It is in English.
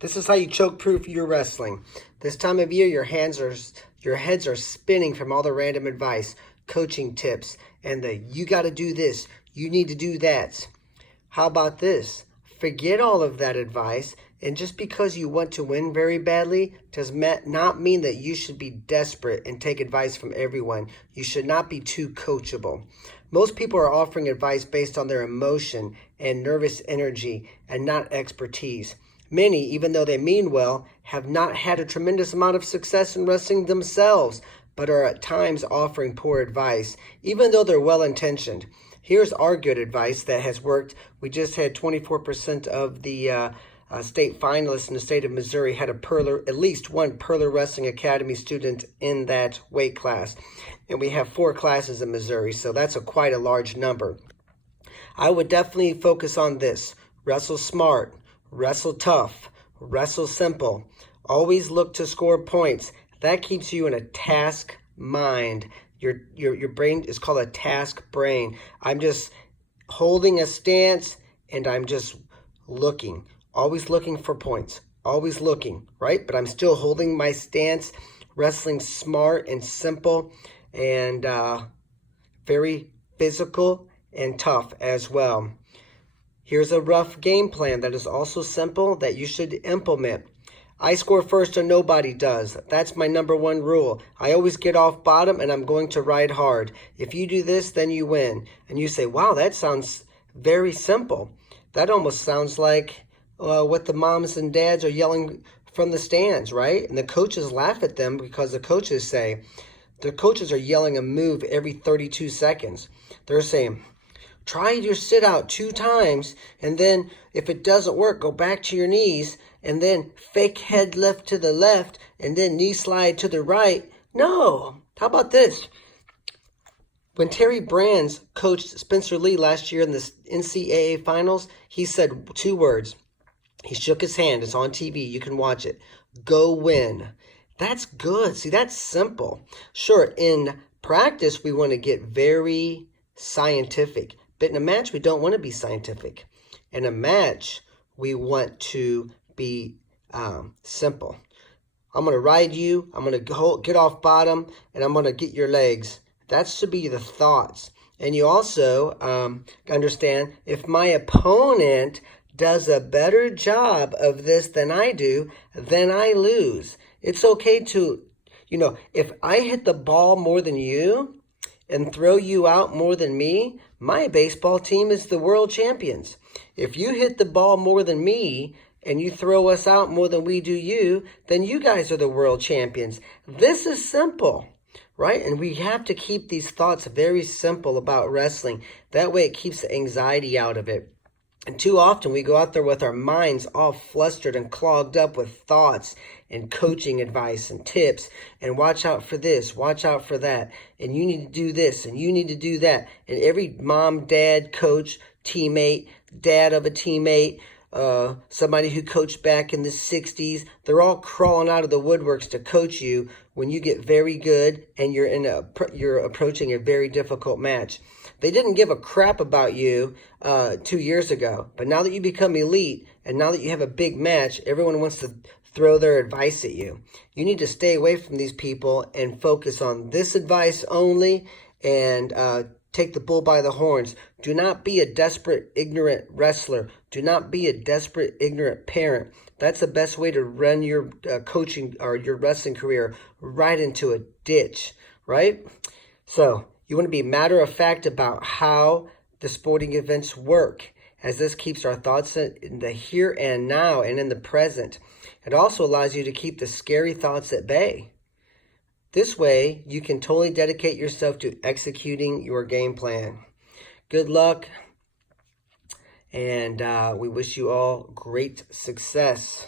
This is how you choke-proof your wrestling. This time of year, your heads are spinning from all the random advice, coaching tips, and the you got to do this, you need to do that. How about this? Forget all of that advice, and just because you want to win very badly does not mean that you should be desperate and take advice from everyone. You should not be too coachable. Most people are offering advice based on their emotion and nervous energy and not expertise. Many, even though they mean well, have not had a tremendous amount of success in wrestling themselves, but are at times offering poor advice, even though they're well-intentioned. Here's our good advice that has worked. We just had 24% of the state finalists in the state of Missouri had at least one Purler Wrestling Academy student in that weight class. And we have 4 classes in Missouri, so that's quite a large number. I would definitely focus on this. Wrestle smart, wrestle tough, wrestle simple. Always look to score points. That keeps you in a task mind. Your brain is called a task brain. I'm just holding a stance and I'm just looking. Always looking for points. Always looking, right? But I'm still holding my stance, wrestling smart and simple and very physical and tough as well. Here's a rough game plan that is also simple that you should implement. I score first or nobody does. That's my number 1 rule. I always get off bottom and I'm going to ride hard. If you do this, then you win. And you say, wow, that sounds very simple. That almost sounds like what the moms and dads are yelling from the stands, right? And the coaches laugh at them because the coaches are yelling a move every 32 seconds. They're saying, try your sit out 2 times, and then if it doesn't work, go back to your knees, and then fake head lift to the left, and then knee slide to the right. No. How about this? When Terry Brands coached Spencer Lee last year in the NCAA finals, he said 2 words. He shook his hand. It's on TV. You can watch it. Go win. That's good. See, that's simple. Sure, in practice, we want to get very scientific. But in a match, we don't want to be scientific. In a match, we want to be simple. I'm going to ride you. I'm going to get off bottom, and I'm going to get your legs. That should be the thoughts. And you also understand if my opponent does a better job of this than I do, then I lose. It's okay to, if I hit the ball more than you and throw you out more than me, my baseball team is the world champions. If you hit the ball more than me and you throw us out more than we do you, then you guys are the world champions. This is simple, right? And we have to keep these thoughts very simple about wrestling. That way it keeps the anxiety out of it. And too often we go out there with our minds all flustered and clogged up with thoughts and coaching advice and tips. And watch out for this, watch out for that. And you need to do this and you need to do that. And every mom, dad, coach, teammate, dad of a teammate, somebody who coached back in the 60s, they're all crawling out of the woodworks to coach you when you get very good and you're approaching a very difficult match. They didn't give a crap about you 2 years ago, but now that you become elite and now that you have a big match, everyone wants to throw their advice at you. You need to stay away from these people and focus on this advice only and take the bull by the horns. Do not be a desperate, ignorant wrestler. Do not be a desperate, ignorant parent. That's the best way to run your coaching or your wrestling career right into a ditch, right? So you want to be matter of fact about how the sporting events work, as this keeps our thoughts in the here and now and in the present. It also allows you to keep the scary thoughts at bay. This way, you can totally dedicate yourself to executing your game plan. Good luck, and we wish you all great success.